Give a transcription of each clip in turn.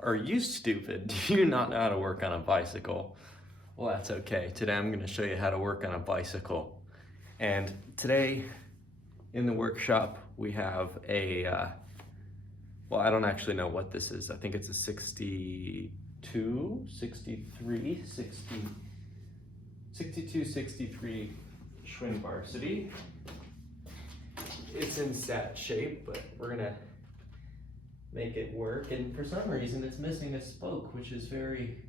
Are you stupid? Do you not know how to work on a bicycle? Well, that's okay. Today I'm going to show you how to work on a bicycle. And today in the workshop we have well, I don't actually know what this is. I think it's a 62, 63, 63 Schwinn Varsity. It's in stat shape, but we're gonna make it work. And for some reason it's missing a spoke, which is very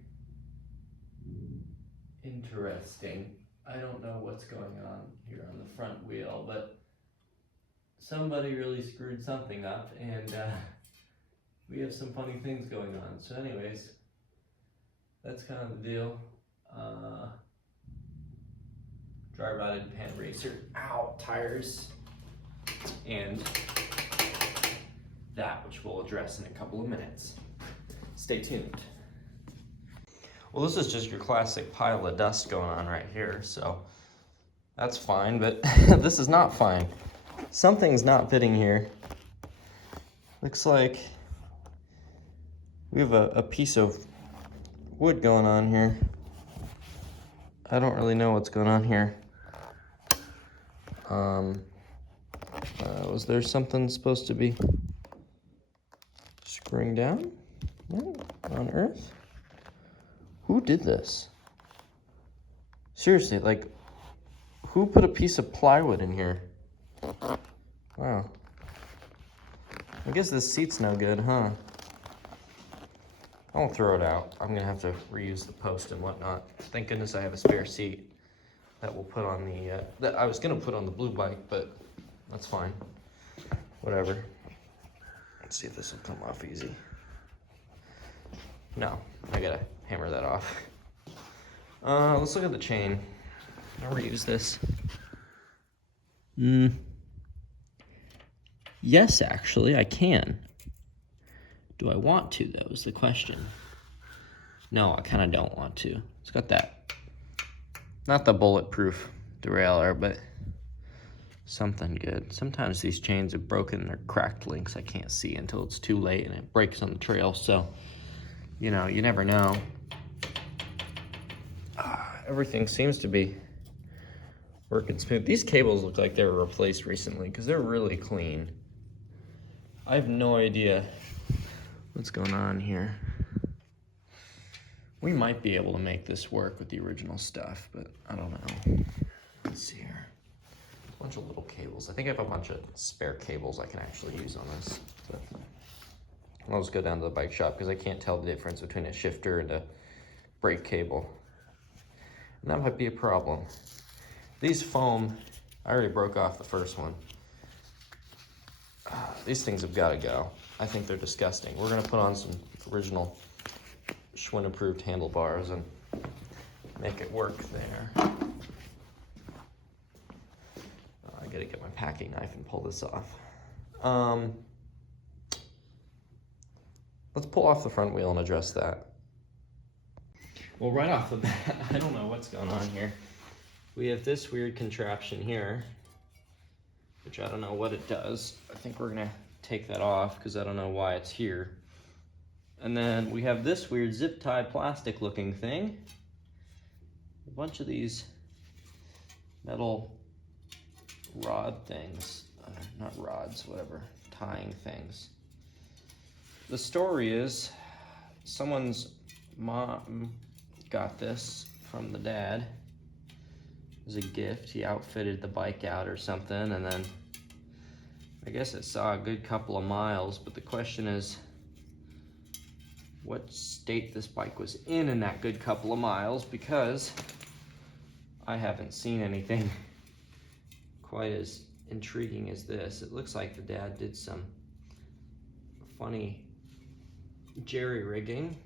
interesting. I don't know what's going on here on the front wheel, but somebody really screwed something up, and we have some funny things going on. So anyways, that's kind of the deal. Dry rotted pan racer, ow, tires, and that, which we'll address in a couple of minutes. Stay tuned. Well, this is just your classic pile of dust going on right here, so that's fine, but this is not fine. Something's not fitting here. Looks like we have a piece of wood going on here. I don't really know what's going on here. Was there something supposed to be screwing down? What on earth? Who did this? Seriously, like, who put a piece of plywood in here? Wow. I guess this seat's no good, huh? I won't throw it out. I'm gonna have to reuse the post and whatnot. Thank goodness I have a spare seat that we'll put on the, that I was gonna put on the blue bike, but that's fine. Whatever. Let's see if this will come off easy. No, I gotta hammer that off. Let's look at the chain. I'll reuse this. Yes, actually, I can. Do I want to, though, is the question. No, I kind of don't want to. It's got that, not the bulletproof derailleur, but something good. Sometimes these chains are broken or cracked links I can't see until it's too late and it breaks on the trail, so, you know, you never know. Everything seems to be working smooth. These cables look like they were replaced recently because they're really clean. I have no idea what's going on here. We might be able to make this work with the original stuff, but I don't know. Let's see here. A bunch of little cables. I think I have a bunch of spare cables I can actually use on this. But I'll just go down to the bike shop because I can't tell the difference between a shifter and a brake cable. And that might be a problem. These foam, I already broke off the first one. These things have got to go. I think they're disgusting. We're going to put on some original Schwinn approved handlebars and make it work there. I got to get my packing knife and pull this off. Let's pull off the front wheel and address that. Well, right off the bat, I don't know what's going on here. We have this weird contraption here, which I don't know what it does. I think we're gonna take that off because I don't know why it's here. And then we have this weird zip tie plastic looking thing. A bunch of these metal rod things, not rods, whatever, tying things. The story is someone's mom got this from the dad as a gift. He outfitted the bike out or something, and then I guess it saw a good couple of miles, but the question is what state this bike was in that good couple of miles, because I haven't seen anything quite as intriguing as this. It looks like the dad did some funny jerry rigging,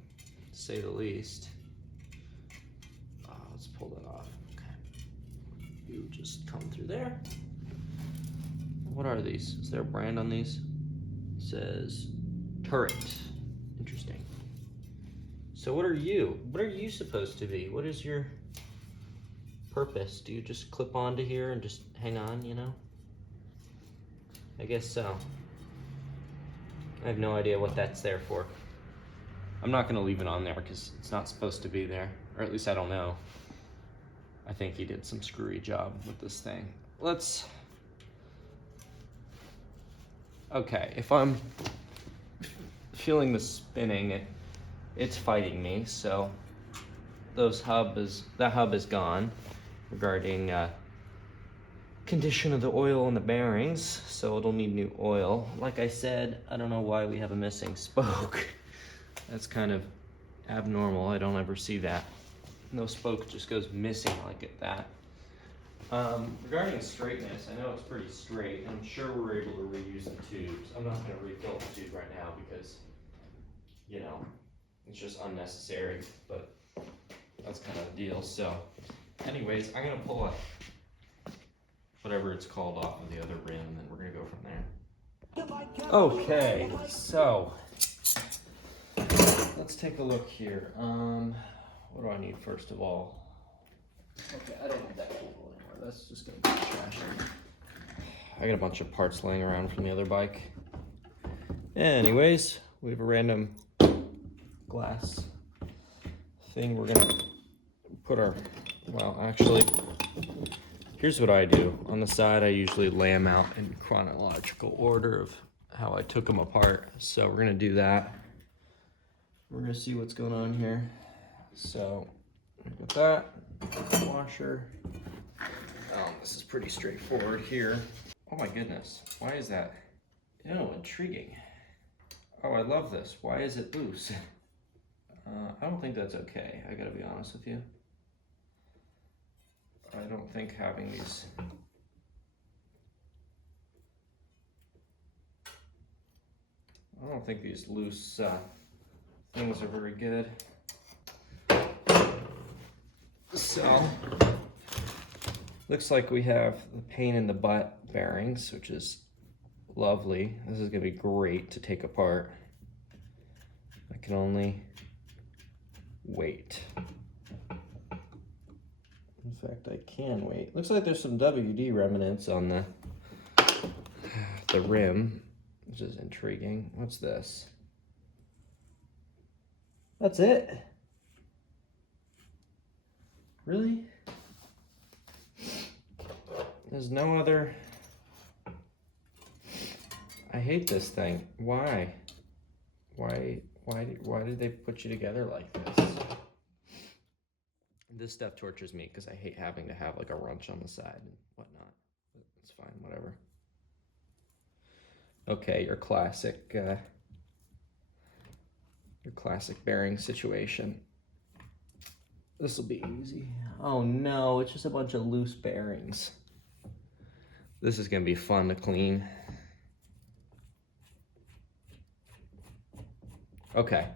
to say the least. Let's pull that off. Okay. You just come through there. What are these? Is there a brand on these? It says Turret. Interesting. So what are you? What are you supposed to be? What is your purpose? Do you just clip onto here and just hang on, you know? I guess so. I have no idea what that's there for. I'm not gonna leave it on there because it's not supposed to be there, or at least I don't know. I think he did some screwy job with this thing. Okay, if I'm feeling the spinning, it's fighting me, so that hub is gone regarding condition of the oil in the bearings, so it'll need new oil. Like I said, I don't know why we have a missing spoke. That's kind of abnormal. I don't ever see that. No spoke just goes missing like that. Regarding straightness, I know it's pretty straight. I'm sure we're able to reuse the tubes. I'm not going to refill the tube right now because, you know, it's just unnecessary, but that's kind of the deal. So anyways, I'm going to pull whatever it's called off of the other rim, and then we're going to go from there. Okay, so let's take a look here. What do I need first of all? Okay, I don't need that cable anymore. That's just gonna be trash. I got a bunch of parts laying around from the other bike. Anyways, we have a random glass thing. We're gonna put our, well, actually, here's what I do. On the side, I usually lay them out in chronological order of how I took them apart. So we're gonna do that. We're gonna see what's going on here. So, got that, washer. This is pretty straightforward here. Oh my goodness, why is that? Oh, intriguing. Oh, I love this. Why is it loose? I don't think that's okay, I gotta be honest with you. I don't think having these... I don't think these loose things are very good. So, looks like we have the pain in the butt bearings, which is lovely. This is gonna be great to take apart. I can only wait. In fact, I can wait. Looks like there's some WD remnants on the rim, which is intriguing. What's this? That's it? Really? There's no other... I hate this thing. Why? Why did they put you together like this? This stuff tortures me because I hate having to have like a wrench on the side and whatnot. But it's fine, whatever. Okay, your classic bearing situation. This will be easy. Oh no, it's just a bunch of loose bearings. This is gonna be fun to clean. Okay.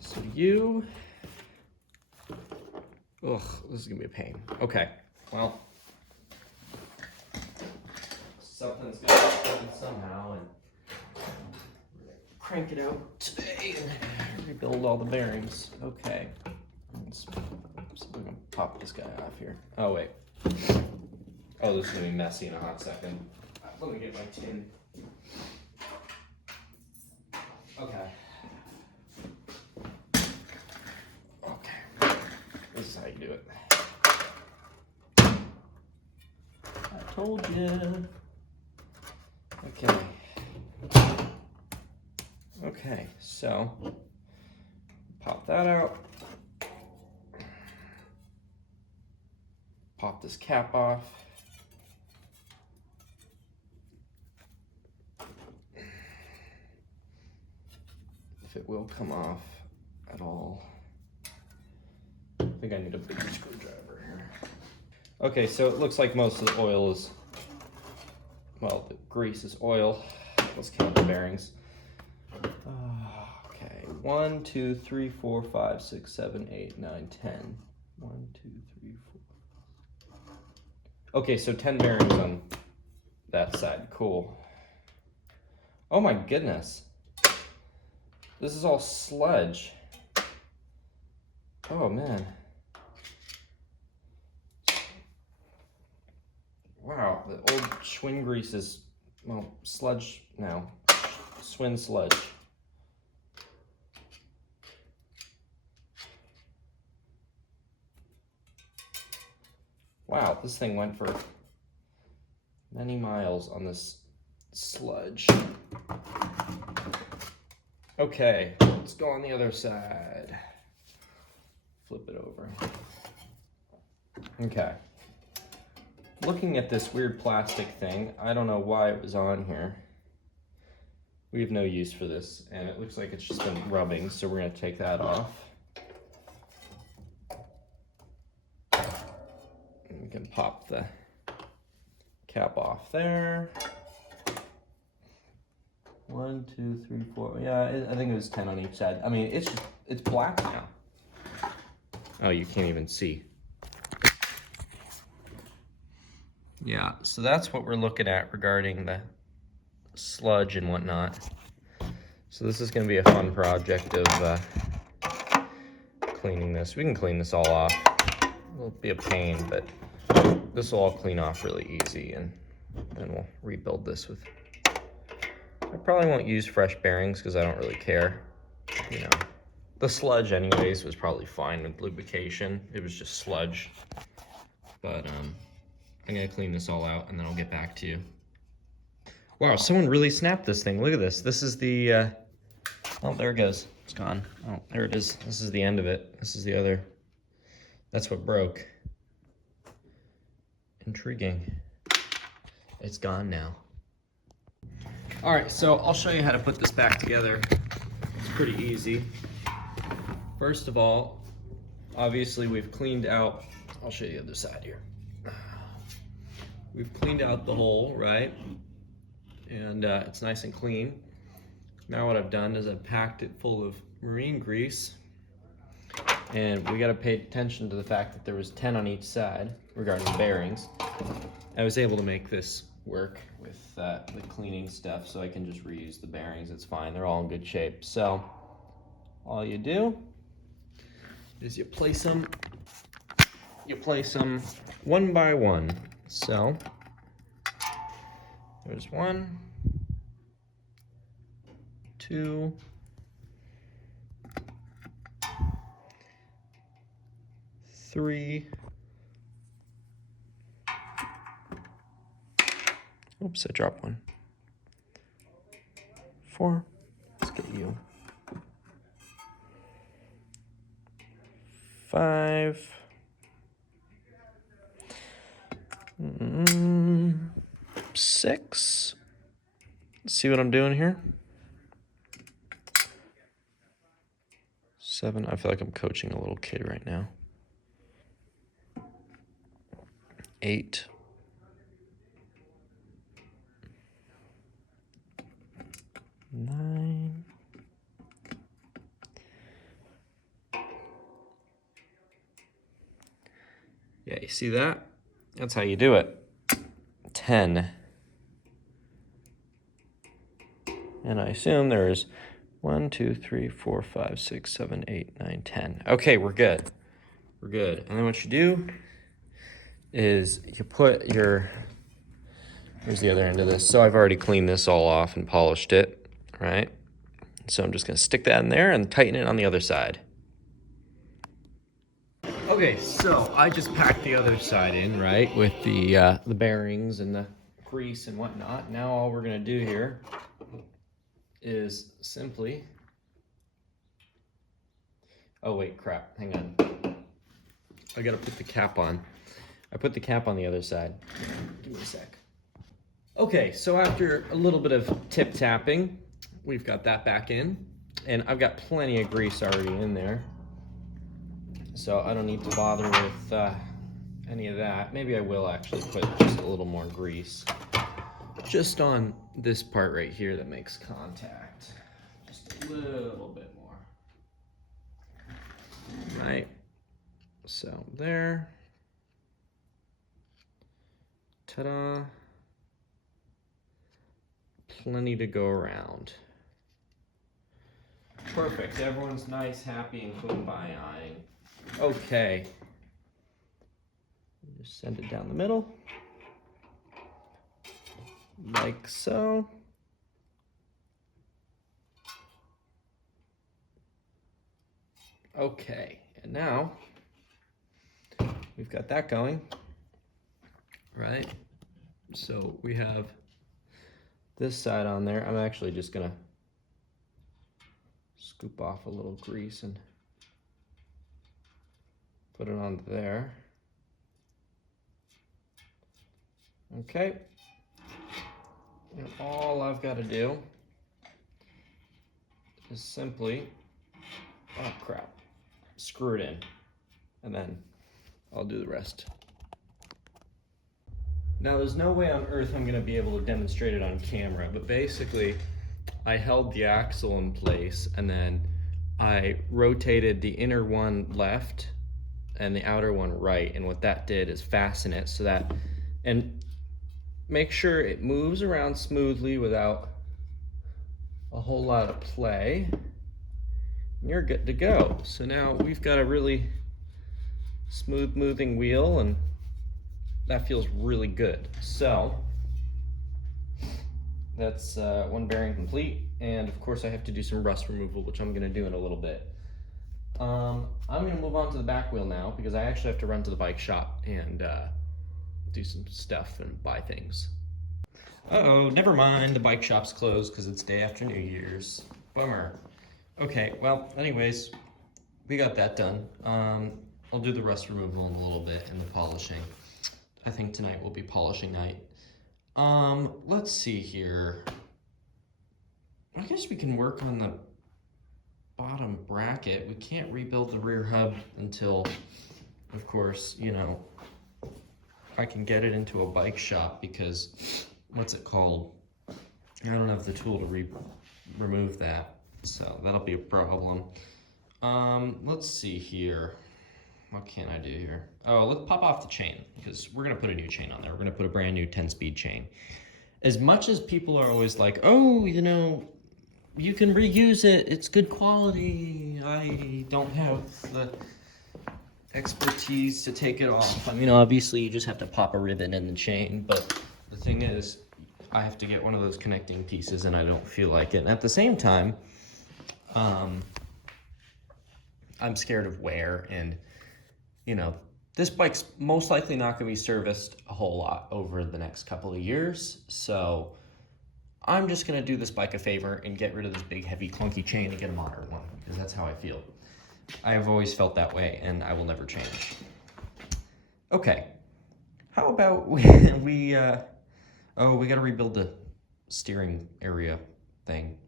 So you... Ugh, this is gonna be a pain. Okay, well, something's gonna happen somehow, and we're gonna crank it out today and rebuild all the bearings. Okay, so we're gonna pop this guy off here. Oh wait. Oh, this is gonna be messy in a hot second. Let me get my tin. Okay. This is how you do it. I told you. Okay. Okay, so pop that out. Pop this cap off. If it will come off at all. I think I need a bigger screwdriver here. Okay, so it looks like most of the oil is, well, the grease is oil. Let's count the bearings. Okay, 1, 2, 3, 4, 5, 6, 7, 8, 9, 10. 1, 2, 3, 4. Okay, so 10 bearings on that side. Cool. Oh my goodness. This is all sludge. Oh man. Wow, the old Schwinn grease is, well, sludge now. Schwinn sludge. Wow, this thing went for many miles on this sludge. Okay, let's go on the other side. Flip it over. Okay. Looking at this weird plastic thing, I don't know why it was on here. We have no use for this, and it looks like it's just been rubbing, so we're gonna take that off. And we can pop the cap off there. 1, 2, 3, 4. Yeah, I think it was 10 on each side. I mean, it's black now. Oh, you can't even see. Yeah, so that's what we're looking at regarding the sludge and whatnot. So this is going to be a fun project of cleaning this. We can clean this all off. It'll be a pain, but this will all clean off really easy, and then we'll rebuild this with... I probably won't use fresh bearings because I don't really care. You know, the sludge anyways was probably fine with lubrication. It was just sludge. But I'm gonna clean this all out and then I'll get back to you. Wow, someone really snapped this thing. Look at this. This is the, oh, there it goes. It's gone. Oh, there it is. This is the end of it. This is the other. That's what broke. Intriguing. It's gone now. All right, so I'll show you how to put this back together. It's pretty easy. First of all, obviously we've cleaned out, I'll show you the other side here. We've cleaned out the hole, right? And it's nice and clean. Now what I've done is I've packed it full of marine grease. And we gotta pay attention to the fact that there was 10 on each side regarding the bearings. I was able to make this work with the cleaning stuff, so I can just reuse the bearings. It's fine, they're all in good shape. So all you do is you place them one by one. So there's 1, 2, 3. Oops, I dropped one. 4. Let's get you. 5. 6. Let's see what I'm doing here. 7. I feel like I'm coaching a little kid right now. 8. 9. Yeah, you see that? That's how you do it. 10. And I assume there's 1, 2, 3, 4, 5, 6, 7, 8, 9, 10. Okay, we're good. We're good. And then what you do is you put your, here's the other end of this. So I've already cleaned this all off and polished it, right? So I'm just gonna stick that in there and tighten it on the other side. Okay, so I just packed the other side in, right, with the bearings and the grease and whatnot. Now all we're gonna do here is simply, oh wait, crap, hang on. I gotta put the cap on. I put the cap on the other side. Give me a sec. Okay, so after a little bit of tip tapping, we've got that back in, and I've got plenty of grease already in there. So I don't need to bother with any of that. Maybe I will actually put just a little more grease just on this part right here that makes contact. Just a little bit more. Right? So there. Ta-da. Plenty to go around. Perfect. Everyone's nice, happy, and kumbayaing. Okay. Just send it down the middle. Like so. Okay, and now we've got that going. right? So we have this side on there. I'm actually just gonna scoop off a little grease and put it on there. Okay. And all I've got to do is simply, oh crap, screw it in, and then I'll do the rest. Now there's no way on earth I'm gonna be able to demonstrate it on camera, but basically I held the axle in place and then I rotated the inner one left and the outer one right, and what that did is fasten it so that, and make sure it moves around smoothly without a whole lot of play. And you're good to go. So now we've got a really smooth moving wheel, and that feels really good. So that's one bearing complete, and of course I have to do some rust removal, which I'm gonna do in a little bit. I'm gonna move on to the back wheel now because I actually have to run to the bike shop and do some stuff and buy things. Uh-oh, never mind, the bike shop's closed because it's day after New Year's. Bummer. Okay, well, anyways, we got that done. I'll do the rust removal in a little bit and the polishing. I think tonight will be polishing night. Let's see here. I guess we can work on the bottom bracket. We can't rebuild the rear hub until, of course, you know, I can get it into a bike shop because, what's it called? I don't have the tool to remove that, so that'll be a problem. Let's see here. What can I do here? Oh, let's pop off the chain because we're gonna put a new chain on there. We're gonna put a brand new 10-speed chain. As much as people are always like, oh, you know, you can reuse it, it's good quality, I don't have the expertise to take it off. I mean, obviously you just have to pop a ribbon in the chain, but the thing is, I have to get one of those connecting pieces and I don't feel like it. And at the same time, I'm scared of wear, and you know, this bike's most likely not gonna be serviced a whole lot over the next couple of years. So I'm just gonna do this bike a favor and get rid of this big, heavy, clunky chain and get a modern one, because that's how I feel. I've always felt that way and I will never change. Okay, how about we oh, we gotta rebuild the steering area thing.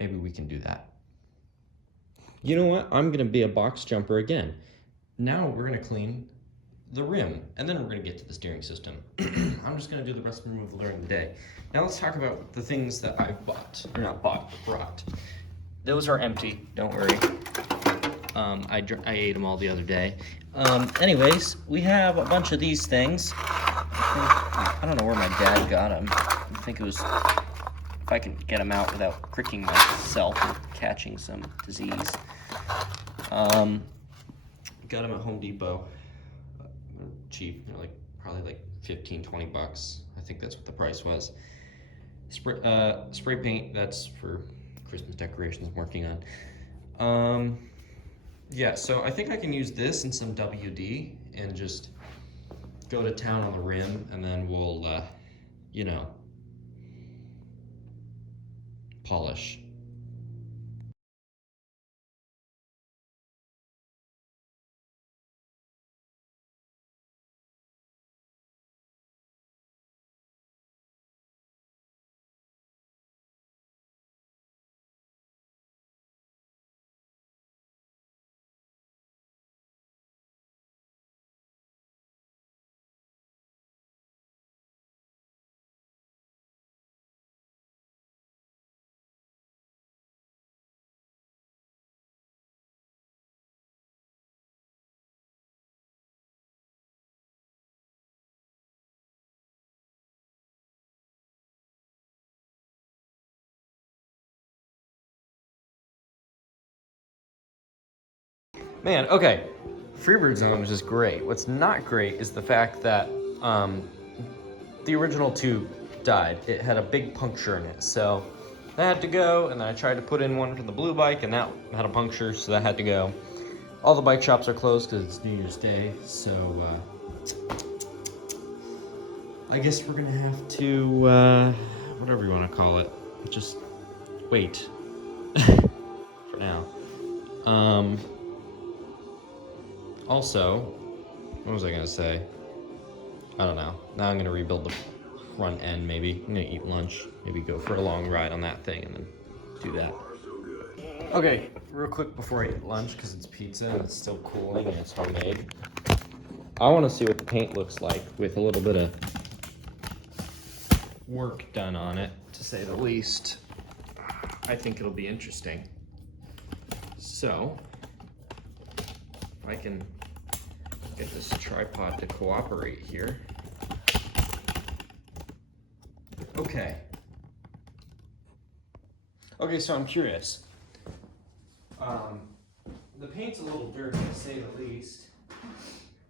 Maybe we can do that. You know what? I'm gonna be a box jumper again. Now we're gonna clean the rim, and then we're gonna get to the steering system. I'm just gonna do the rust removal during the day. Now let's talk about the things that I've bought, or not bought, but brought. Those are empty, don't worry. I ate them all the other day. Anyways, we have a bunch of these things. I don't know where my dad got them. I think it was, if I can get them out without pricking myself and catching some disease. Got them at Home Depot. Cheap, you know, like probably like 15, 20 bucks. I think that's what the price was. Spray paint, that's for Christmas decorations I'm working on. Yeah, so I think I can use this and some WD and just go to town on the rim, and then we'll, you know, polish. Man, okay, Freebird Zone is just great. What's not great is the fact that the original tube died. It had a big puncture in it, so that had to go, and then I tried to put in one for the blue bike, and that had a puncture, so that had to go. All the bike shops are closed because it's New Year's Day, so I guess we're gonna have to, whatever you want to call it, just wait for now. Also, what was I gonna say? I don't know. Now I'm gonna rebuild the front end maybe. I'm gonna eat lunch, maybe go for a long ride on that thing and then do that. Okay, real quick before I eat lunch, because it's pizza and it's still cooling and it's homemade. I want to see what the paint looks like with a little bit of work done on it, to say the least. I think it'll be interesting. So, if I can get this tripod to cooperate here. Okay. Okay, so I'm curious. The paint's a little dirty, to say the least,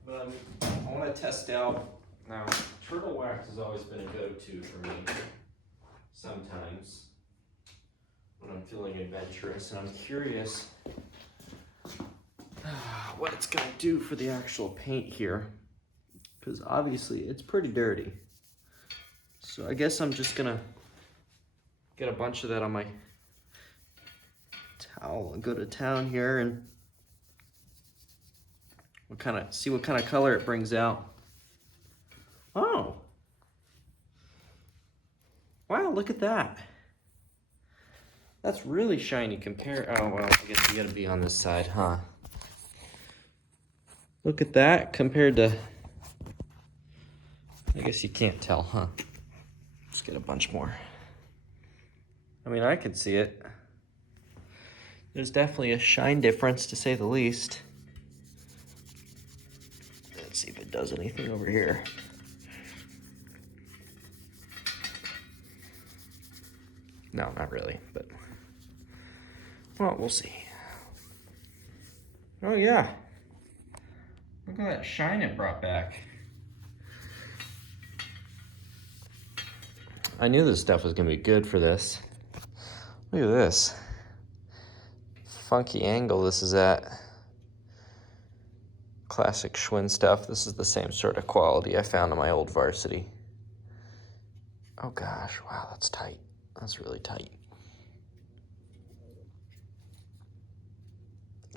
but I want to test out. Now, turtle wax has always been a go-to for me, sometimes, when I'm feeling adventurous, and I'm curious what it's going to do for the actual paint here, because obviously it's pretty dirty. So I guess I'm just going to get a bunch of that on my towel and go to town here and see what kind of color it brings out. Oh. Wow, look at that. That's really shiny compared. Oh, well, I guess you gotta be on this side, huh? Look at that compared to. I guess you can't tell, huh? Let's get a bunch more. I mean, I can see it. There's definitely a shine difference, to say the least. Let's see if it does anything over here. No, not really, but well, we'll see. Oh yeah, look at that shine it brought back. I knew this stuff was gonna be good for this. Look at this funky angle this is at. Classic Schwinn stuff. This is the same sort of quality I found in my old Varsity. Oh gosh, wow, that's tight. That's really tight.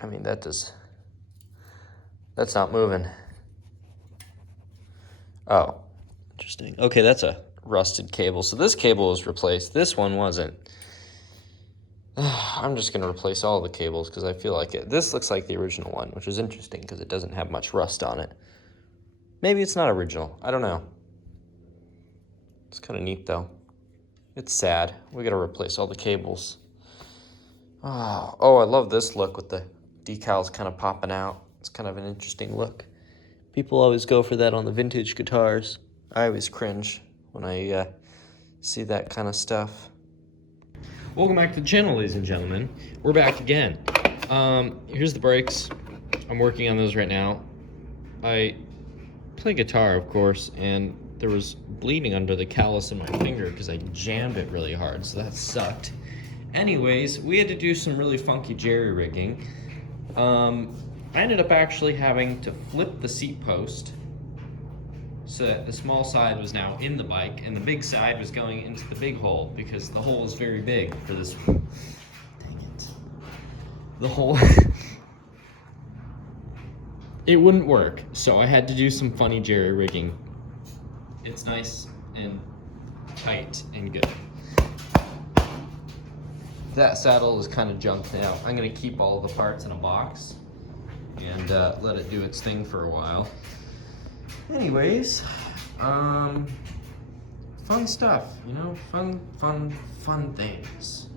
I mean, that's not moving. Oh, interesting. Okay, that's a rusted cable. So this cable was replaced. This one wasn't. I'm just gonna replace all the cables because I feel like it. This looks like the original one, which is interesting because it doesn't have much rust on it. Maybe it's not original. I don't know. It's kind of neat though. It's sad. We gotta replace all the cables. Oh, I love this look with the decals kind of popping out. It's kind of an interesting look. People always go for that on the vintage guitars. I always cringe when I see that kind of stuff. Welcome back to the channel, ladies and gentlemen. We're back again. Here's the brakes. I'm working on those right now. I play guitar, of course, and there was bleeding under the callus in my finger because I jammed it really hard, so that sucked. Anyways, we had to do some really funky jerry-rigging. I ended up actually having to flip the seat post so that the small side was now in the bike and the big side was going into the big hole because the hole is very big for this. Dang it. The hole. It wouldn't work, so I had to do some funny jerry-rigging. It's nice and tight and good. That saddle is kind of junked now. I'm gonna keep all the parts in a box and let it do its thing for a while. Anyways, fun stuff, you know, fun things.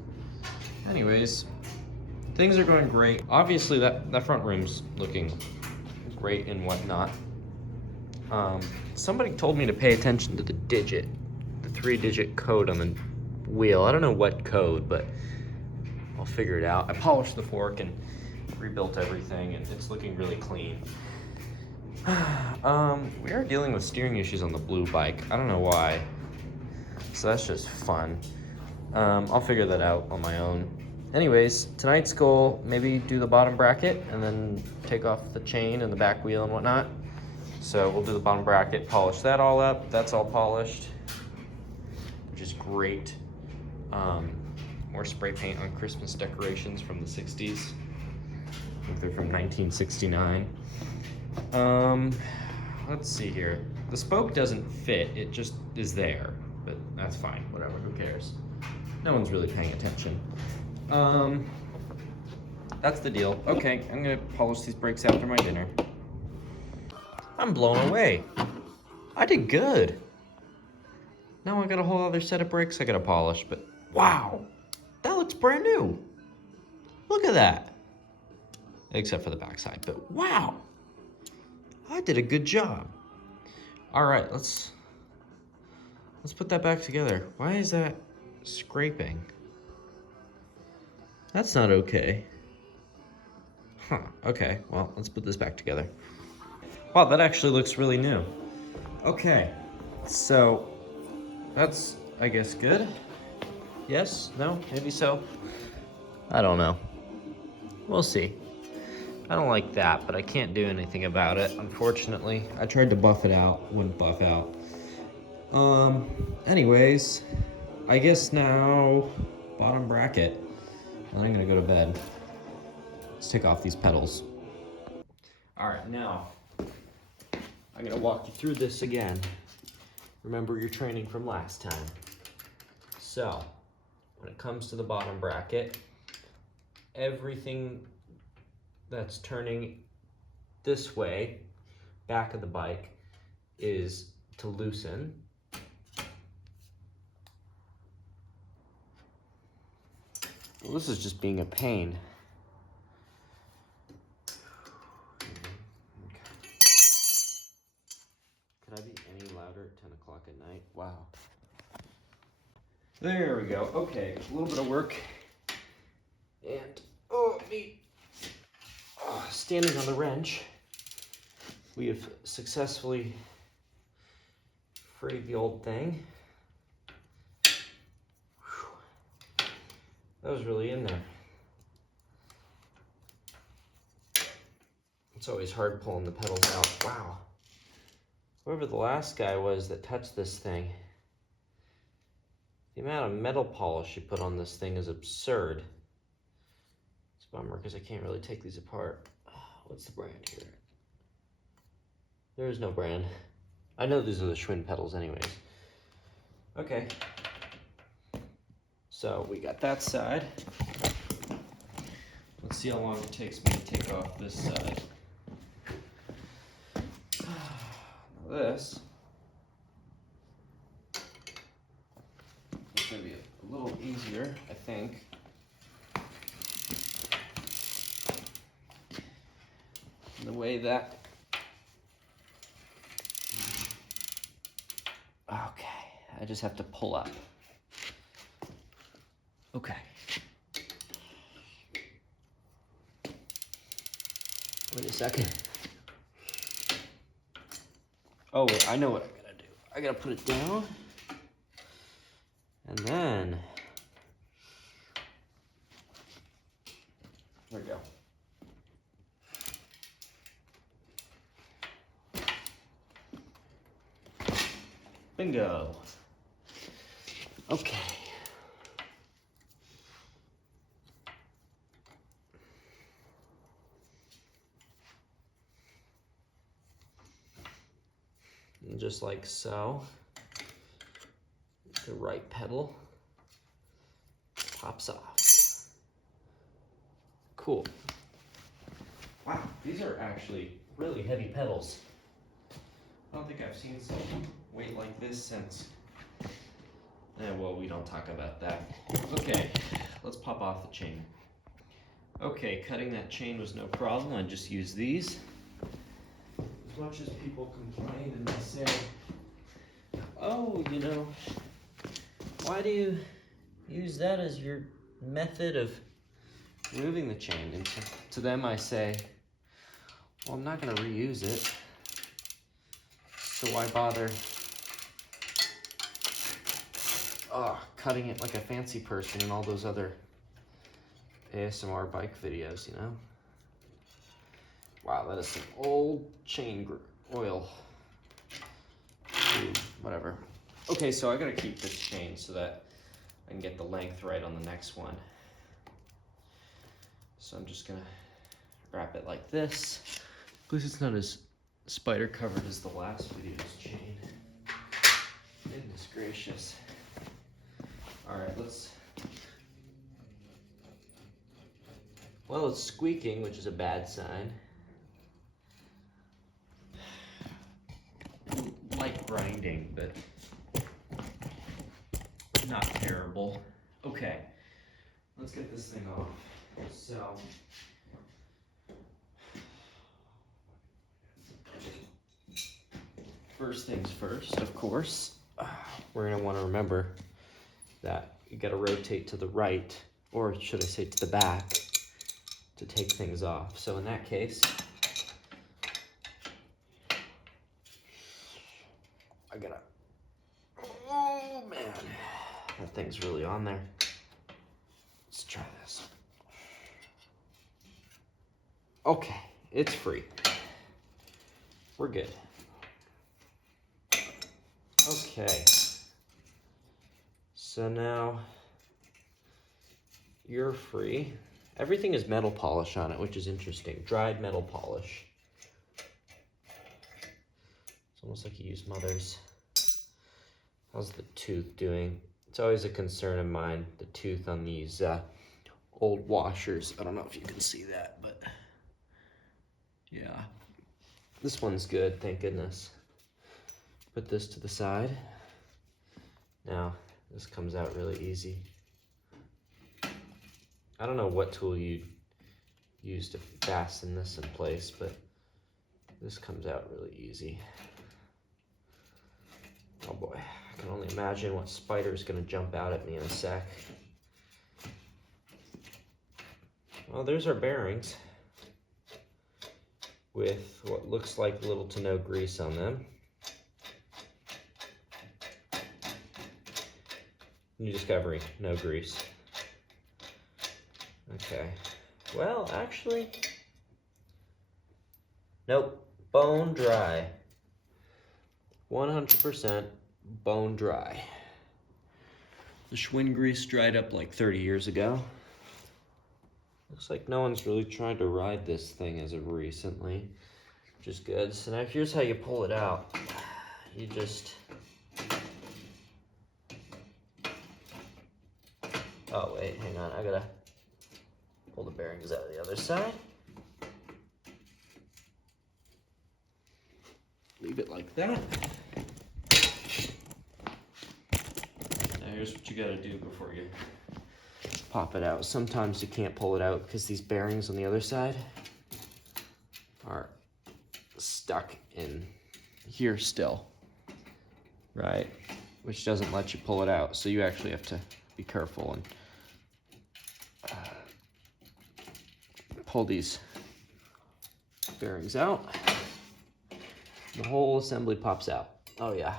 Anyways, things are going great. Obviously that front room's looking great and whatnot. Somebody told me to pay attention to the 3-digit code on the wheel. I don't know what code, but I'll figure it out. I polished the fork and rebuilt everything, and it's looking really clean. We are dealing with steering issues on the blue bike. I don't know why. So that's just fun. I'll figure that out on my own. Anyways, tonight's goal, maybe do the bottom bracket and then take off the chain and the back wheel and whatnot. So we'll do the bottom bracket, polish that all up. That's all polished, which is great. More spray paint on Christmas decorations from the 60s. I think they're from 1969. Let's see here. The spoke doesn't fit, it just is there, but that's fine, whatever, who cares? No one's really paying attention. That's the deal. Okay, I'm gonna polish these brakes after my dinner. I'm blown away. I did good. Now I got a whole other set of brakes I gotta polish, but wow, that looks brand new. Look at that. Except for the backside, but wow, I did a good job. All right, let's put that back together. Why is that scraping? That's not okay. Huh, okay, well, let's put this back together. Wow, that actually looks really new. Okay, so that's, I guess, good. Yes, no, maybe so. I don't know. We'll see. I don't like that, but I can't do anything about it, unfortunately. I tried to buff it out, wouldn't buff out. Anyways, I guess now, bottom bracket. And I'm gonna go to bed. Let's take off these pedals. All right, now, I'm gonna walk you through this again. Remember your training from last time. So, when it comes to the bottom bracket, everything that's turning this way, back of the bike, is to loosen. Well, this is just being a pain. Could I be any louder at 10 o'clock at night? Wow. There we go. Okay, a little bit of work. And, standing on the wrench, we have successfully freed the old thing. Whew. That was really in there. It's always hard pulling the pedals out. Wow. Whoever the last guy was that touched this thing, the amount of metal polish you put on this thing is absurd. It's a bummer because I can't really take these apart. What's the brand here? There is no brand. I know these are the Schwinn pedals anyways. Okay. So we got that side. Let's see how long it takes me to take off this side. Now this is going to be a little easier, I think. The way that, okay, I just have to pull up. Okay. Wait a second. Oh wait, I know what I gotta do. I gotta put it down, and then, there we go. Bingo. Okay. And just like so, the right pedal pops off. Cool. Wow, these are actually really heavy pedals. I don't think I've seen some weight like this since, well, we don't talk about that. Okay, let's pop off the chain. Okay, cutting that chain was no problem. I just used these. As much as people complain and they say, oh, you know, why do you use that as your method of removing the chain? And to them I say, well, I'm not going to reuse it, so why bother cutting it like a fancy person in all those other ASMR bike videos, you know? Wow, that is some old chain oil, whatever. Okay, so I gotta keep this chain so that I can get the length right on the next one. So I'm just gonna wrap it like this. Please, it's not as spider covered as the last video's chain. Goodness gracious. All right, well, it's squeaking, which is a bad sign. Like grinding, but not terrible. Okay, let's get this thing off. So, first things first, of course, we're gonna wanna remember that you gotta rotate to the right, or should I say to the back, to take things off. So in that case, I gotta, oh man, that thing's really on there. Let's try this. Okay, it's free. We're good. Okay. So now you're free. Everything is metal polish on it, which is interesting. Dried metal polish. It's almost like you use Mother's. How's the tooth doing? It's always a concern of mine, the tooth on these old washers. I don't know if you can see that, but yeah. This one's good, thank goodness. Put this to the side. Now, this comes out really easy. I don't know what tool you use to fasten this in place, but this comes out really easy. Oh boy, I can only imagine what spider is gonna jump out at me in a sec. Well, there's our bearings with what looks like little to no grease on them. New discovery, no grease. Okay, well, actually, nope, bone dry. 100% bone dry. The Schwinn grease dried up like 30 years ago. Looks like no one's really tried to ride this thing as of recently, which is good. So now here's how you pull it out. You just, oh wait, hang on, I gotta pull the bearings out of the other side. Leave it like that. Now here's what you gotta do before you pop it out. Sometimes you can't pull it out because these bearings on the other side are stuck in here still, right? Which doesn't let you pull it out. So you actually have to be careful and pull these bearings out. The whole assembly pops out. Oh yeah.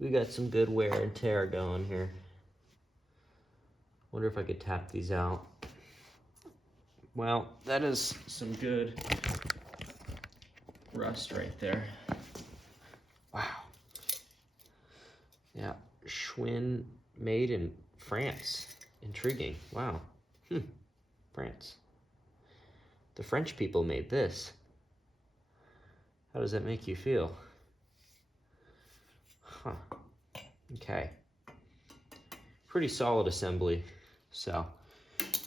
We got some good wear and tear going here. Wonder if I could tap these out. Well, that is some good rust right there. Wow. Yeah, Schwinn made in France. Intriguing. Wow. France. The French people made this. How does that make you feel? Huh. Okay. Pretty solid assembly, so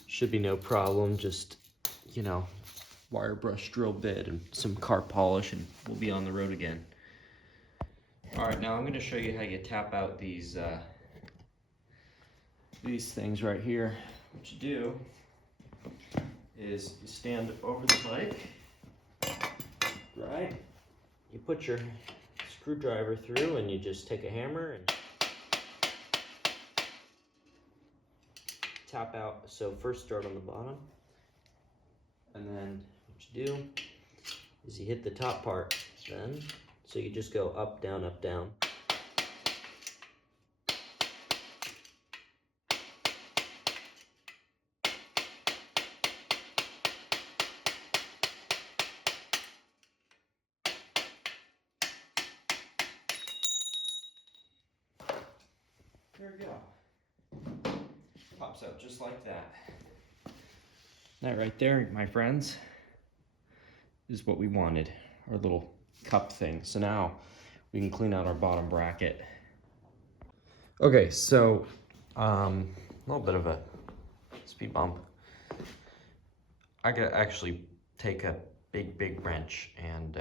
should be no problem. Just, you know, wire brush drill bit and some car polish and we'll be on the road again. All right, now I'm going to show you how you tap out these things right here. What you do is you stand over the bike, right? You put your screwdriver through and you just take a hammer and tap out. So first start on the bottom, and then what you do is you hit the top part then. So you just go up, down, up, down. There we go. Pops out just like that. That right there, my friends, is what we wanted. Our little cup thing. So now we can clean out our bottom bracket. Okay, so a little bit of a speed bump. I gotta actually take a big wrench and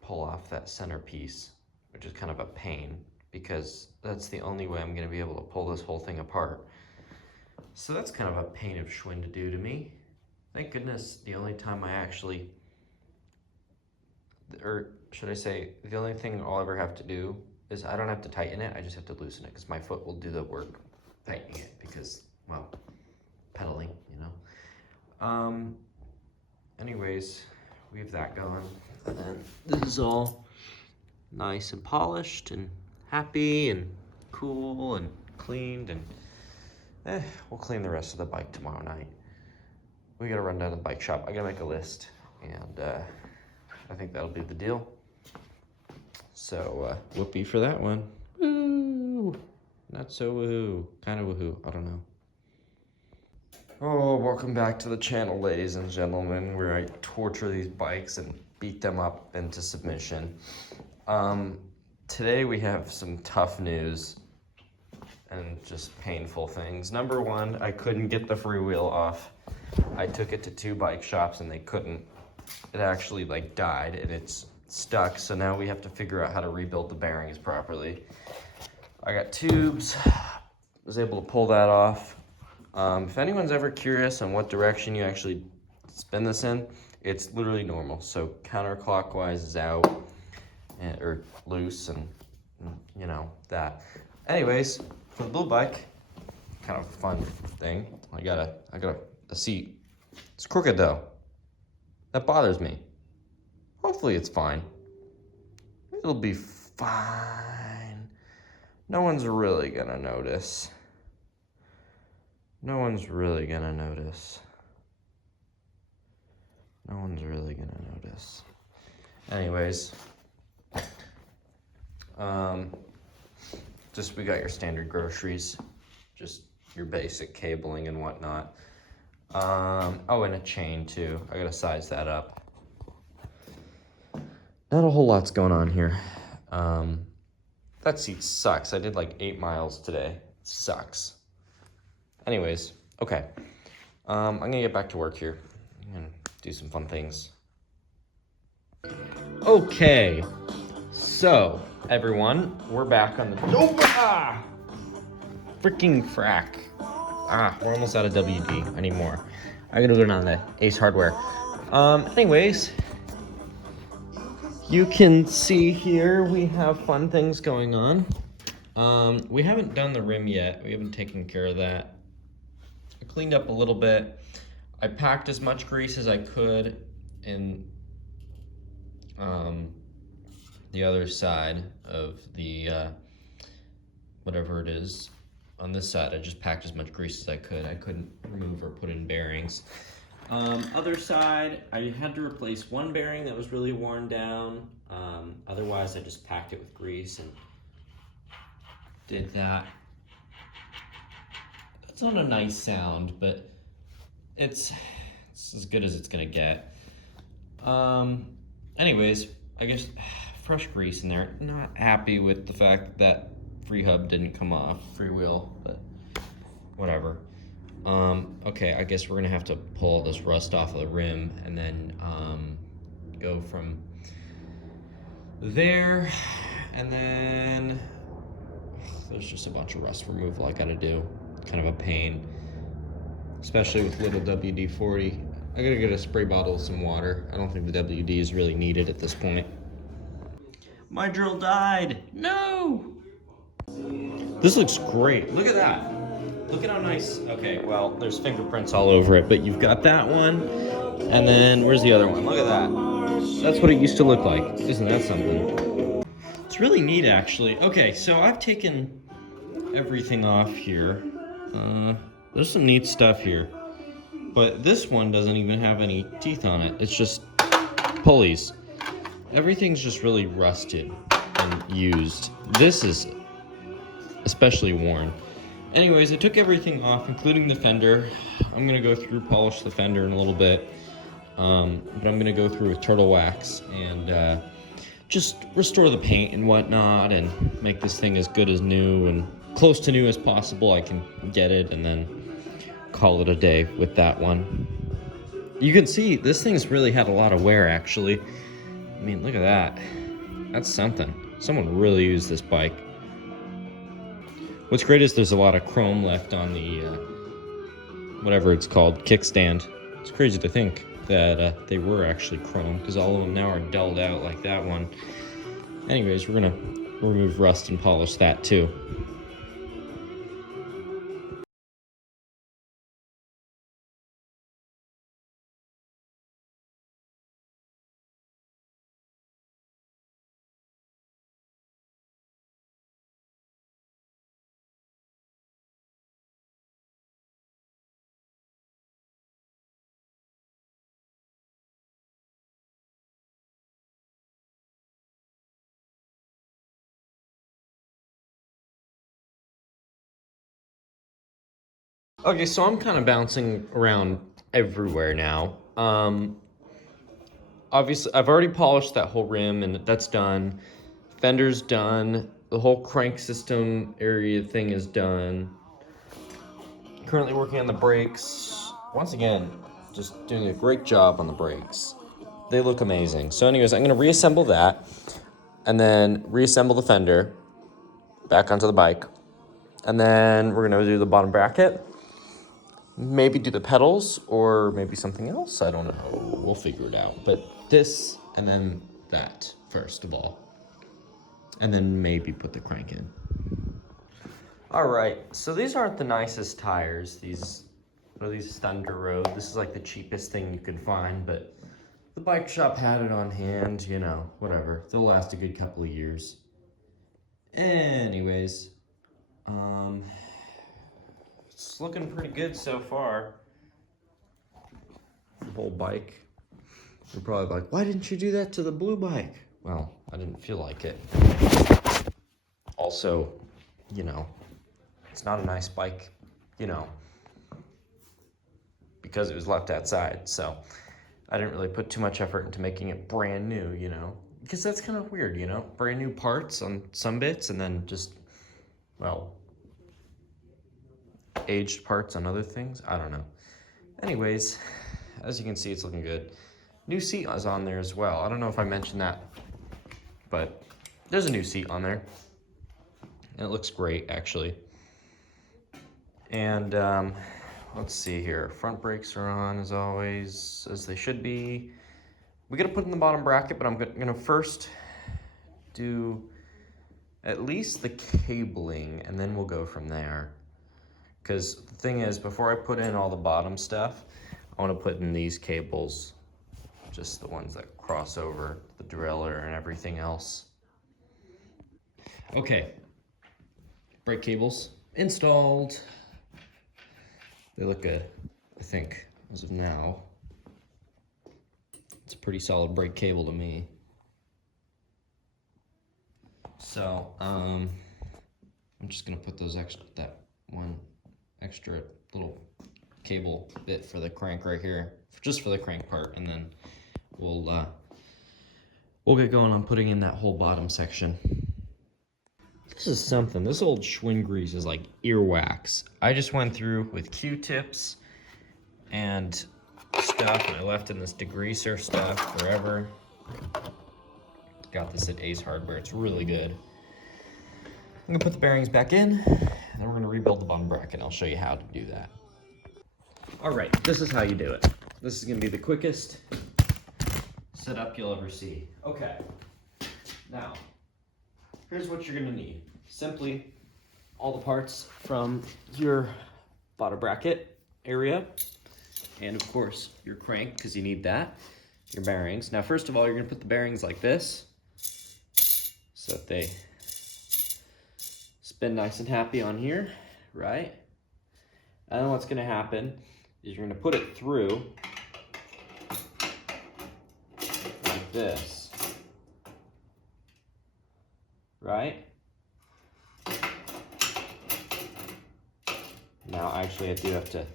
pull off that center piece, which is kind of a pain because that's the only way I'm gonna be able to pull this whole thing apart. So that's kind of a pain of Schwinn to do to me. Thank goodness the only time I actually, or should I say, the only thing I'll ever have to do is I don't have to tighten it, I just have to loosen it because my foot will do the work tightening it because, well, pedaling, you know. Anyways, we have that going. And then this is all nice and polished and happy and cool and cleaned, and we'll clean the rest of the bike tomorrow night. We gotta run down to the bike shop. I gotta make a list, and I think that'll be the deal. So, whoopee for that one. Woo! Not so woohoo. Kind of woohoo. I don't know. Oh, welcome back to the channel, ladies and gentlemen, where I torture these bikes and beat them up into submission. Today we have some tough news and just painful things. Number one, I couldn't get the freewheel off. I took it to 2 bike shops and they couldn't. It actually like died and it's stuck, so now we have to figure out how to rebuild the bearings properly. I got tubes, was able to pull that off. If anyone's ever curious on what direction you actually spin this in, it's literally normal. So counterclockwise is out, or loose, and you know, that. Anyways, for the blue bike, kind of fun thing, I got a seat. It's crooked though. That bothers me. Hopefully it's fine. It'll be fine. No one's really gonna notice. No one's really gonna notice. No one's really gonna notice. Anyways, just we got your standard groceries, just your basic cabling and whatnot. Oh, and a chain too. I gotta size that up. Not a whole lot's going on here. That seat sucks. I did like 8 miles today. Sucks. Anyways, okay. I'm gonna get back to work here and do some fun things. Okay, so everyone, we're back on the freaking frack. We're almost out of WD. I need more. I gotta go down to Ace Hardware. Anyways, you can see here we have fun things going on. We haven't done the rim yet. We haven't taken care of that. I cleaned up a little bit. I packed as much grease as I could in the other side of the whatever it is. On this side, I just packed as much grease as I could. I couldn't remove or put in bearings. Other side, I had to replace one bearing that was really worn down. Otherwise, I just packed it with grease and did that. It's not a nice sound, but it's as good as it's gonna get. Anyways, I guess fresh grease in there. Not happy with the fact that free hub didn't come off, free wheel, but whatever. Okay, I guess we're gonna have to pull this rust off of the rim and then go from there, and then there's just a bunch of rust removal I gotta do. Kind of a pain, especially with little WD-40. I gotta get a spray bottle of some water. I don't think the WD is really needed at this point. My drill died. No! This looks great. Look at that. Look at how nice. Okay, well, there's fingerprints all over it, but you've got that one. And then, where's the other one? Look at that. That's what it used to look like. Isn't that something? It's really neat, actually. Okay, so I've taken everything off here. There's some neat stuff here. But this one doesn't even have any teeth on it. It's just pulleys. Everything's just really rusted and used. This is especially worn. Anyways, I took everything off, including the fender. I'm gonna go through, polish the fender in a little bit. But I'm gonna go through with turtle wax and just restore the paint and whatnot and make this thing as good as new and close to new as possible. I can get it and then call it a day with that one. You can see this thing's really had a lot of wear, actually. I mean, look at that. That's something. Someone really used this bike. What's great is there's a lot of chrome left on the, whatever it's called, kickstand. It's crazy to think that they were actually chrome, because all of them now are dulled out like that one. Anyways, we're gonna remove rust and polish that too. Okay, so I'm kind of bouncing around everywhere now. Obviously, I've already polished that whole rim, and that's done. Fender's done. The whole crank system area thing is done. Currently working on the brakes. Once again, just doing a great job on the brakes. They look amazing. So anyways, I'm gonna reassemble that, and then reassemble the fender back onto the bike. And then we're gonna do the bottom bracket. Maybe do the pedals or maybe something else. I don't know. We'll figure it out. But this and then that first of all. And then maybe put the crank in. All right. So these aren't the nicest tires. These are these Thunder Road. This is like the cheapest thing you could find, but the bike shop had it on hand, you know, whatever. They'll last a good couple of years. Anyways, it's looking pretty good so far. The whole bike. You're probably like, why didn't you do that to the blue bike? Well, I didn't feel like it. Also, you know, it's not a nice bike, you know, because it was left outside. So I didn't really put too much effort into making it brand new, you know, because that's kind of weird, you know, brand new parts on some bits and then just, well, aged parts on other things. I don't know. Anyways, as you can see, it's looking good. New seat is on there as well. I don't know if I mentioned that, but there's a new seat on there. And it looks great, actually. And let's see here. Front brakes are on, as always, as they should be. We gotta put in the bottom bracket, but I'm gonna first do at least the cabling, and then we'll go from there. Because the thing is, before I put in all the bottom stuff, I want to put in these cables, just the ones that cross over the derailleur and everything else. Okay, brake cables installed. They look good, I think, as of now. It's a pretty solid brake cable to me. So, I'm just gonna put those that one extra little cable bit for the crank right here, just for the crank part, and then we'll get going on putting in that whole bottom section. This is something. This old Schwinn grease is like earwax. I just went through with Q-tips and stuff, and I left in this degreaser stuff forever. Got this at Ace Hardware. It's really good. I'm gonna put the bearings back in, and then we're gonna rebuild the bottom bracket. I'll show you how to do that. All right, this is how you do it. This is gonna be the quickest setup you'll ever see. Okay, now, here's what you're gonna need. Simply all the parts from your bottom bracket area, and of course, your crank, because you need that, your bearings. Now, first of all, you're gonna put the bearings like this, so that they spin nice and happy on here, right? And then what's gonna happen is you're gonna put it through like this, right? Now, actually, I do have to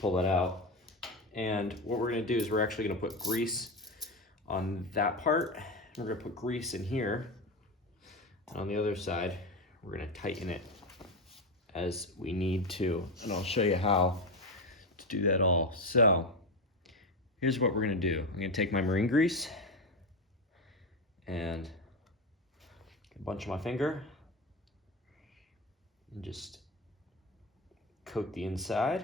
pull it out. And what we're gonna do is we're actually gonna put grease on that part. We're gonna put grease in here. And on the other side, we're gonna tighten it as we need to. And I'll show you how to do that all. So, here's what we're gonna do. I'm gonna take my marine grease and a bunch of my finger and just coat the inside.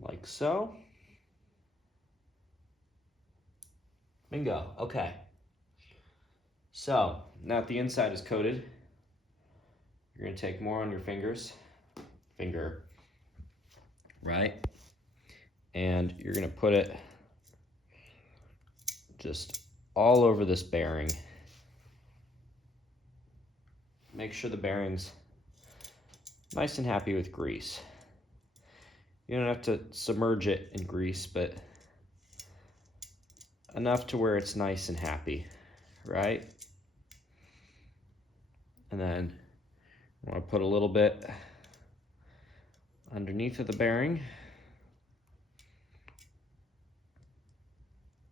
Like so. Bingo, okay. So, now that the inside is coated, you're gonna take more on your finger, right? And you're gonna put it just all over this bearing. Make sure the bearing's nice and happy with grease. You don't have to submerge it in grease, but enough to where it's nice and happy, right? And then I want to put a little bit underneath of the bearing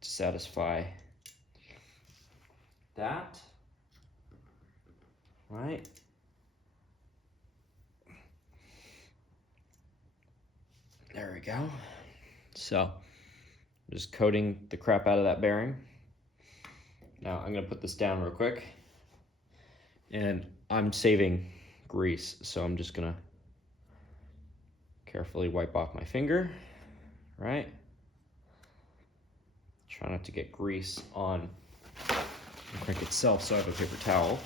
to satisfy that, right? There we go. So, just coating the crap out of that bearing. Now I'm gonna put this down real quick. And I'm saving grease, so I'm just gonna carefully wipe off my finger, right? Try not to get grease on the crank itself, so I have a paper towel.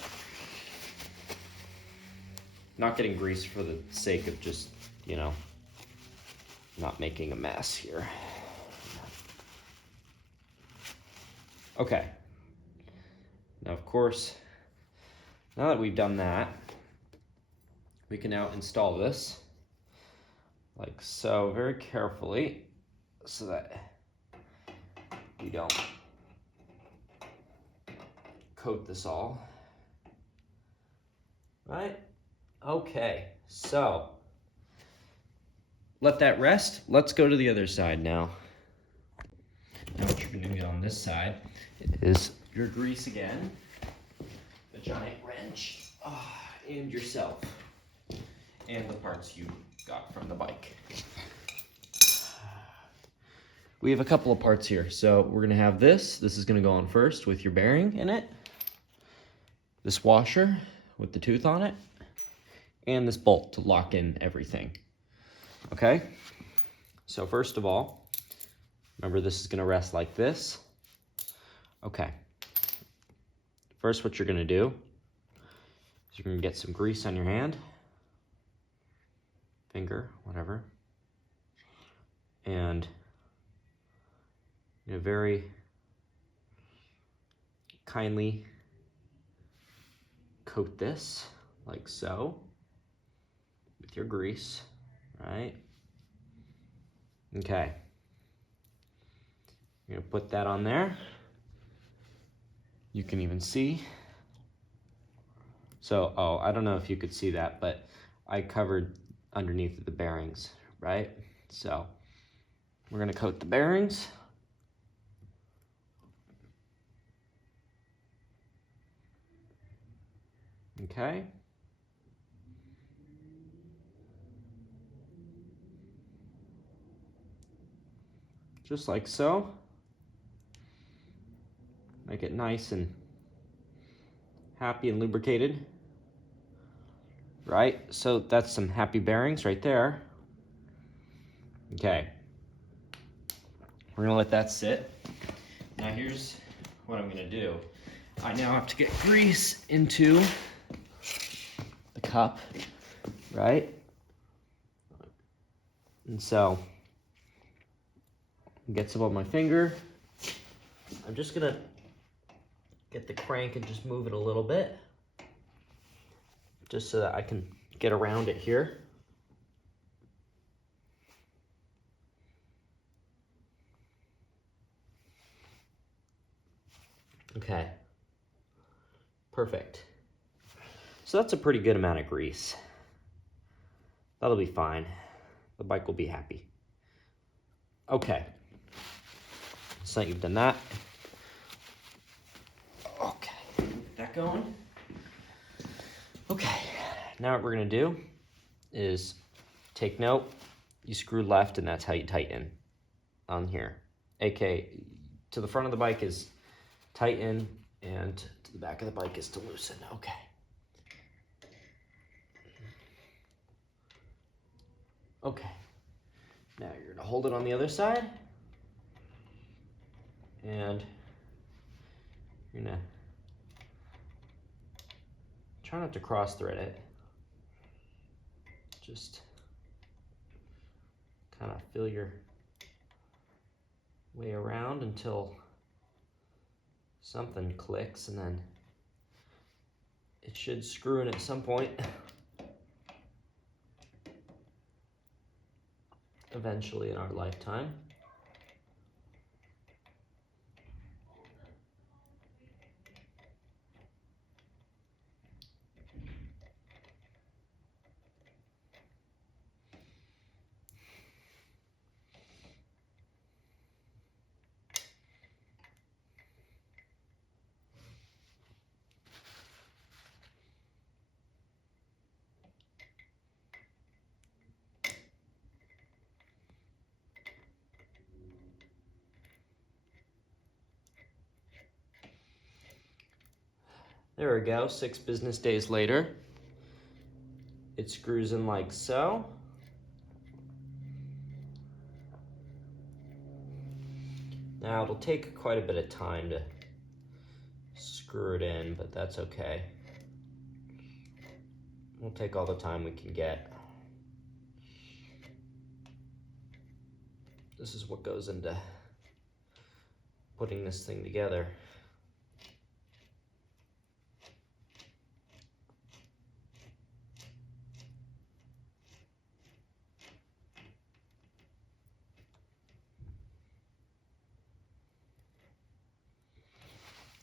Not getting grease for the sake of just, you know, not making a mess here. Okay. Now, of course, now that we've done that, we can now install this like so, very carefully, so that we don't coat this all. Right? Okay, so let that rest. Let's go to the other side now. Now what you're gonna do on this side is your grease again, the giant wrench, and yourself, and the parts you got from the bike. We have a couple of parts here. So we're gonna have this. This is gonna go on first with your bearing in it. This washer with the tooth on it. And this bolt to lock in everything. Okay? So first of all, remember this is gonna rest like this. Okay. First, what you're gonna do is you're gonna get some grease on your hand, finger, whatever, and very kindly coat this like so with your grease, right? Okay. You're gonna put that on there. You can even see. So, I don't know if you could see that, but I covered underneath the bearings, right? So, we're gonna coat the bearings. Okay. Just like so. Make it nice and happy and lubricated. Right? So that's some happy bearings right there. Okay. We're gonna let that sit. Now here's what I'm gonna do. I now have to get grease into the cup, right? And so, get some on my finger. I'm just gonna get the crank and just move it a little bit, just so that I can get around it here. Okay. Perfect. So that's a pretty good amount of grease. That'll be fine. The bike will be happy. Okay. So now you've done that. Okay. Get that going. Okay. Now what we're gonna do is take note. You screw left and that's how you tighten on here. AK, to the front of the bike is tighten and to the back of the bike is to loosen. Okay. Okay. Now you're gonna hold it on the other side and you're gonna try not to cross thread it. Just kind of feel your way around until something clicks, and then it should screw in at some point. Eventually in our lifetime. There we go, 6 business days later. It screws in like so. Now it'll take quite a bit of time to screw it in, but that's okay. We'll take all the time we can get. This is what goes into putting this thing together.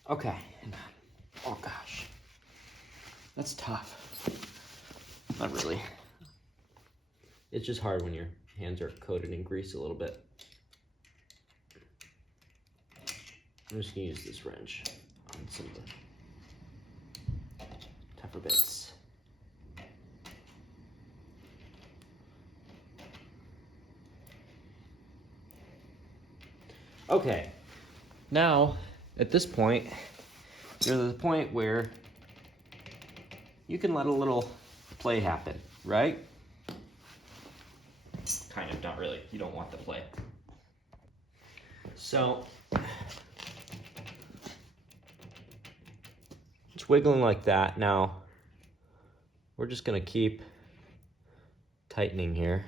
Okay, oh gosh, that's tough. Not really. It's just hard when your hands are coated in grease a little bit. I'm just gonna use this wrench on some of the tougher bits. Okay, now at this point, you're at the point where you can let a little play happen, right? Kind of, not really. You don't want the play. So, it's wiggling like that. Now, we're just gonna keep tightening here.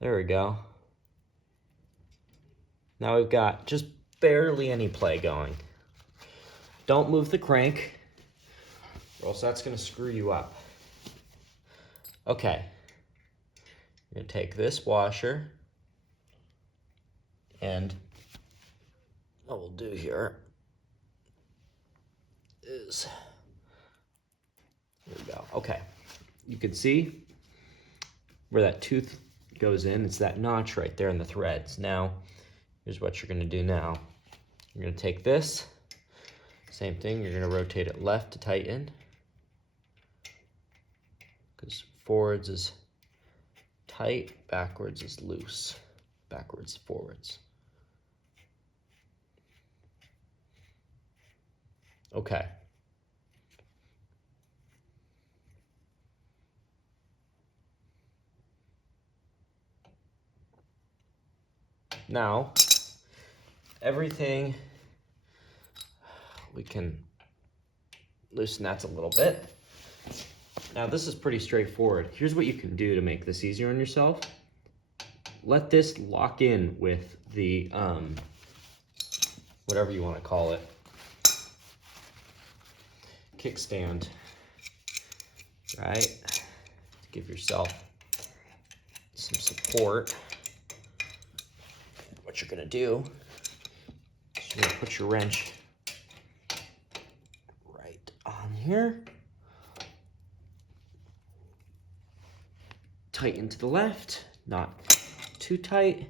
There we go. Now we've got just barely any play going. Don't move the crank, or else that's gonna screw you up. Okay, you're gonna take this washer, and what we'll do here is, there we go. Okay, you can see where that tooth goes in. It's that notch right there in the threads. Now, here's what you're gonna do now. You're gonna take this, same thing, you're gonna rotate it left to tighten, because forwards is tight, backwards is loose, backwards, forwards. Okay. Now, everything, we can loosen that a little bit. Now this is pretty straightforward. Here's what you can do to make this easier on yourself. Let this lock in with the, whatever you want to call it, kickstand, right? To give yourself some support. what you're gonna do is you're gonna put your wrench right on here. Tighten to the left, not too tight.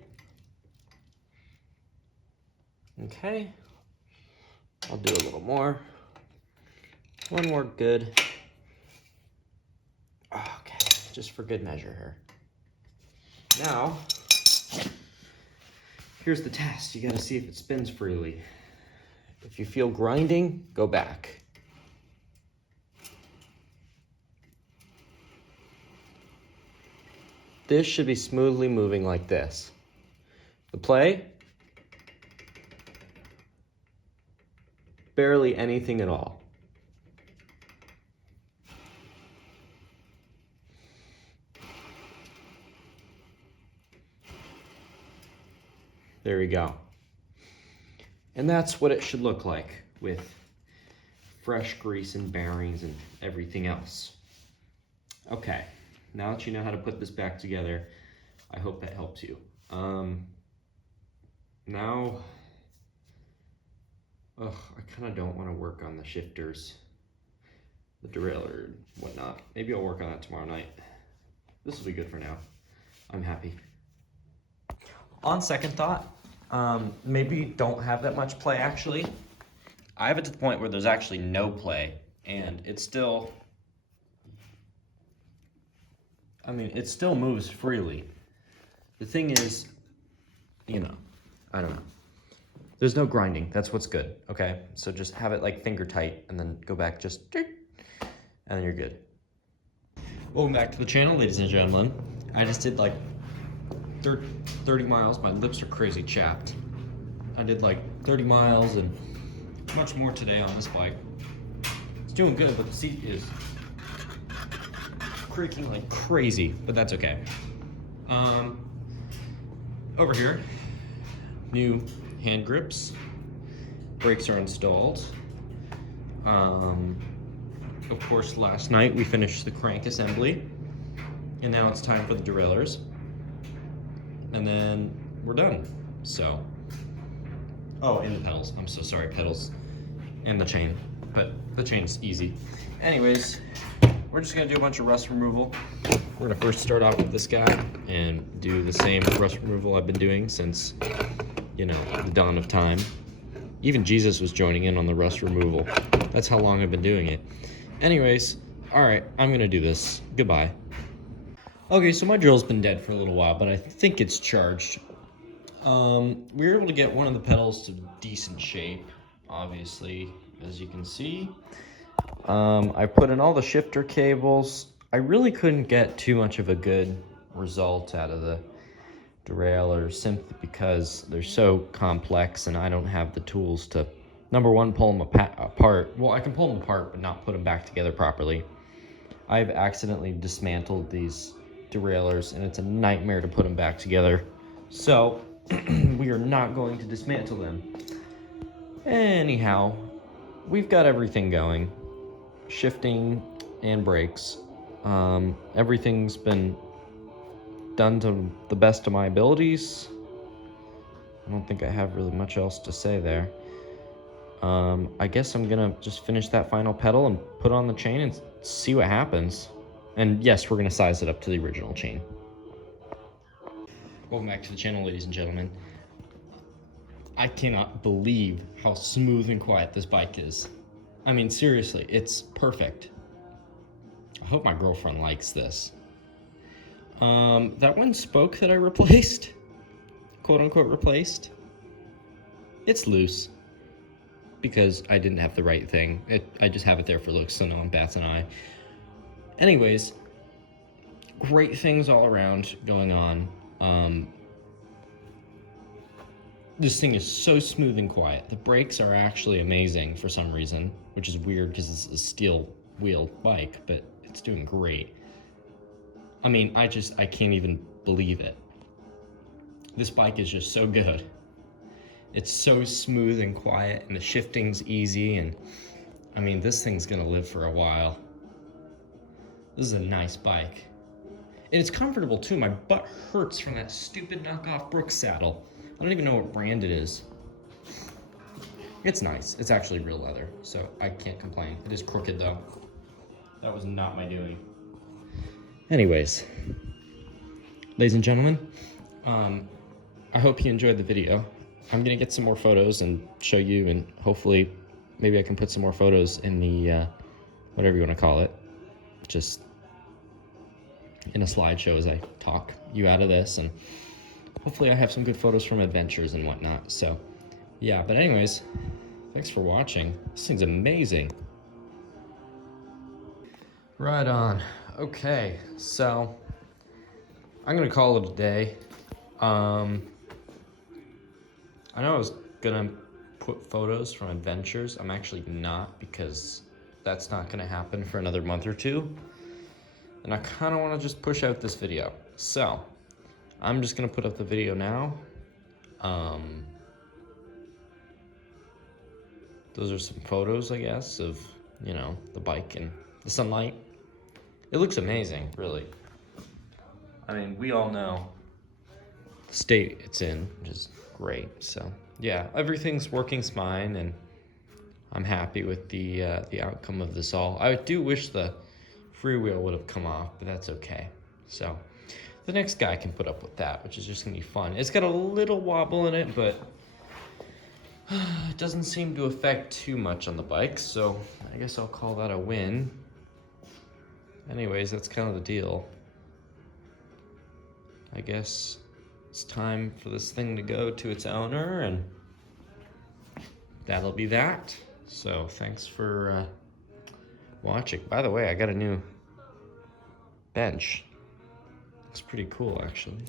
Okay, I'll do a little more. One more, good. Okay, just for good measure here. Now, here's the test. You gotta see if it spins freely. If you feel grinding, go back. This should be smoothly moving like this. The play, barely anything at all. There we go. And that's what it should look like with fresh grease and bearings and everything else. Okay, now that you know how to put this back together, I hope that helps you. Now, I kind of don't want to work on the shifters, the derailleur, whatnot. Maybe I'll work on that tomorrow night. This will be good for now. I'm happy. On second thought, maybe don't have that much play actually. I have it to the point where there's actually no play, and it still, it still moves freely. The thing is, I don't know. There's no grinding, that's what's good, okay? So just have it like finger tight and then go back just, and then you're good. Welcome back to the channel, ladies and gentlemen. I just did like 30 miles. My lips are crazy chapped. I did like 30 miles and much more today on this bike. It's doing good, but the seat is creaking like crazy, but that's okay. Over here, new hand grips. Brakes are installed. Of course, last night we finished the crank assembly, and now it's time for the derailleurs. And then we're done. So, oh, and the pedals. I'm so sorry, pedals. And the chain, but the chain's easy. Anyways, we're just gonna do a bunch of rust removal. We're gonna first start off with this guy and do the same rust removal I've been doing since, the dawn of time. Even Jesus was joining in on the rust removal. That's how long I've been doing it. Anyways, all right, I'm gonna do this. Goodbye. Okay, so my drill's been dead for a little while, but I think it's charged. We were able to get one of the pedals to decent shape, obviously, as you can see. I put in all the shifter cables. I really couldn't get too much of a good result out of the derailleurs simply because they're so complex and I don't have the tools to, number one, pull them apart. Well, I can pull them apart, but not put them back together properly. I've accidentally dismantled these derailleurs and it's a nightmare to put them back together. So we are not going to dismantle them. Anyhow, we've got everything going. Shifting and brakes. Everything's been done to the best of my abilities. I don't think I have really much else to say there. I guess I'm gonna just finish that final pedal and put on the chain and see what happens. And yes, we're gonna size it up to the original chain. Welcome back to the channel, ladies and gentlemen. I cannot believe how smooth and quiet this bike is. I mean, seriously, it's perfect. I hope my girlfriend likes this. That one spoke that I replaced, quote unquote replaced, it's loose because I didn't have the right thing. I just have it there for looks, so no one bats an eye. Anyways, great things all around going on. This thing is so smooth and quiet. The brakes are actually amazing for some reason, which is weird because it's a steel wheel bike, but it's doing great. I mean, I can't even believe it. This bike is just so good. It's so smooth and quiet, and the shifting's easy, and I mean, this thing's gonna live for a while. This is a nice bike. And it's comfortable too. My butt hurts from that stupid knockoff Brooks saddle. I don't even know what brand it is. It's nice. It's actually real leather, so I can't complain. It is crooked though. That was not my doing. Anyways, ladies and gentlemen, I hope you enjoyed the video. I'm gonna get some more photos and show you, and hopefully maybe I can put some more photos in the, whatever you wanna call it, just in a slideshow as I talk you out of this, and hopefully I have some good photos from adventures and whatnot. So yeah, but anyways, thanks for watching. This thing's amazing. Right on. Okay, so I'm gonna call it a day. I know I was gonna put photos from adventures. I'm actually not, because that's not gonna happen for another month or two. And I kinda wanna just push out this video. So I'm just gonna put up the video now. Those are some photos, I guess, of, you know, the bike and the sunlight. It looks amazing, really. I mean, we all know the state it's in, which is great. So yeah, everything's working fine, and I'm happy with the outcome of this all. I do wish the freewheel would have come off, but that's okay. So the next guy can put up with that, which is just gonna be fun. It's got a little wobble in it, but it doesn't seem to affect too much on the bike, so I guess I'll call that a win. Anyways, that's kind of the deal. I guess it's time for this thing to go to its owner, and that'll be that. So thanks for watching. By the way, I got a new bench. Looks pretty cool, actually.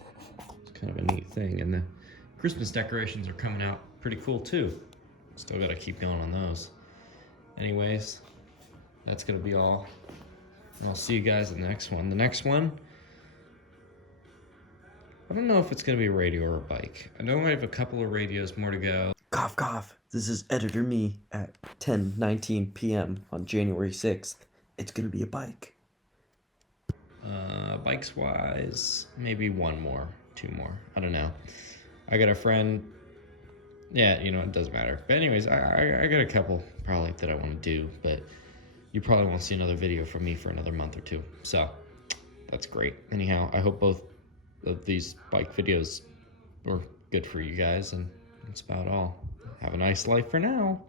It's kind of a neat thing, and the Christmas decorations are coming out pretty cool too. Still gotta keep going on those. Anyways, that's gonna be all. And I'll see you guys in the next one. The next one, I don't know if it's gonna be a radio or a bike. I know I have a couple of radios more to go. Cough, cough. This is Editor Me at 10:19 p.m. on January 6th. It's gonna be a bike. Bikes wise, maybe one more, two more. I don't know. I got a friend. Yeah, you know, it doesn't matter. But anyways, I got a couple probably that I want to do, but you probably won't see another video from me for another month or two. So that's great. Anyhow, I hope both of these bike videos were good for you guys, and that's about all. Have a nice life for now.